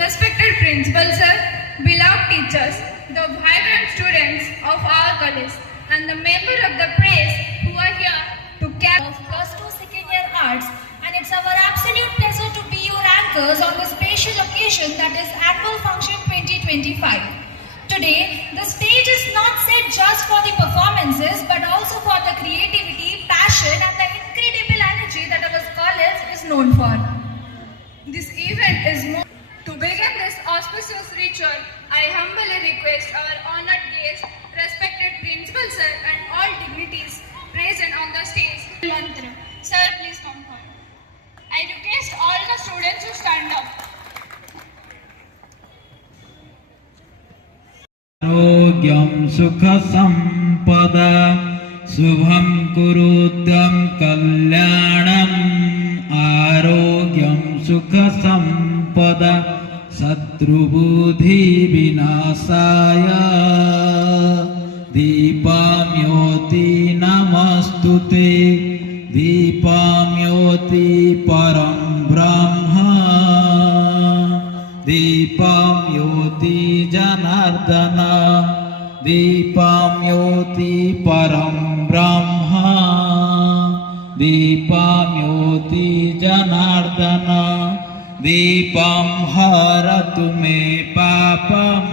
Respected Principal Sir, beloved teachers, the vibrant students of our college, and the member of the press who are here to carry of +2 second year arts, and it's our absolute pleasure to be your anchors on this special occasion that is Annual Function 2025. Today, the stage is not set just for the performances but also for the creativity, passion and the incredible energy that our college is known for. This event is more. To begin this auspicious ritual, I humbly request our honored guest, respected Principal Sir and all dignities present on the stage. Mantra. Sir, please come forward. I request all the students to stand up. Arogyam sukha sampada subham kurutyam kalyanam arogyam sukha sampada satrubudhi vinasaya dipamyoti namastute dipamyoti param brahma dipamyoti janardana dipamyoti param brahma dipamyoti janardana dipam haratu me papam